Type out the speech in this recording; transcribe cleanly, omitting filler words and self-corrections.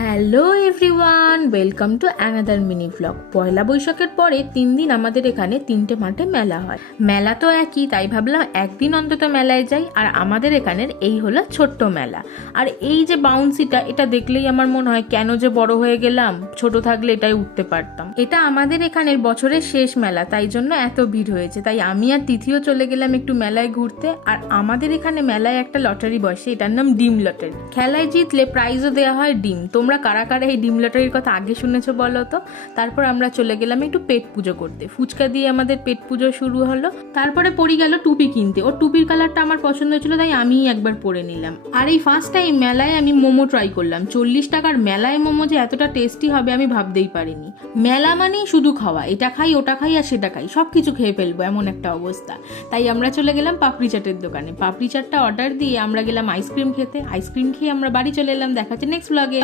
Hello everyone, welcome to another mini vlog. পয়লা বৈশাখের পরে 3 দিন আমাদের এখানে 3টে মাঠে মেলা হয়। মেলা তো একই, তাই ভাবলাম একদিন অন্তত মেলায় যাই। আর আমাদের এখানের এই হলো ছোট্ট মেলা। আর এই যে বাউন্সিটা, এটা দেখলেই আমার মনে হয় কেন যে বড় হয়ে গেলাম, ছোট থাকলে এটাই উঠতে পারতাম। এটা আমাদের এখানের বছরের শেষ মেলা, তাই জন্য এত ভিড় হয়েছে। তাই আমি আর তিথিও চলে গেলাম একটু মেলায় ঘুরতে। আর আমাদের এখানে মেলায় একটা লটারি বসে, এটার নাম ডিম লটারি। খেলায় জিতলে প্রাইজও দেওয়া হয় ডিম। তোমরা কারা কারা এই ডিম লটারির কথা আগে শুনেছো বলো তো? তারপর আমরা চলে গেলাম একটু পেট পুজো করতে। ফুচকা দিয়ে আমাদের পেট পুজো শুরু হলো। তারপরে পড়ে গেল টুপি কিনতে। ওর টুপির কালারটা আমার পছন্দ ছিল, তাই আমিই একবার পরে নিলাম। আর এই ফার্স্ট টাইম মেলায় আমি মোমো ট্রাই করলাম। 40 টাকার মেলায় মোমো যে এতটা টেস্টি হবে আমি ভাবতেই পারিনি। মেলা মানেই শুধু খাওয়া, এটা খাই ওটা খাই আর সেটা খাই, সব কিছু খেয়ে ফেলবো এমন একটা অবস্থা। তাই আমরা চলে গেলাম পাপড়ি চাটের দোকানে। পাপড়ি চাটটা অর্ডার দিয়ে আমরা গেলাম আইসক্রিম খেতে। আইসক্রিম খেয়ে আমরা বাড়ি চলে এলাম। দেখা হচ্ছে নেক্সট ব্লগে।